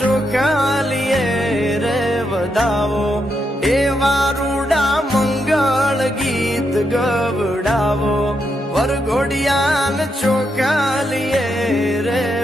ચોખાલીએ રે વધાવો એ વારુડા મંગળ ગીત ગવડાવો વરઘોડિયાન ચોખાલીએ રે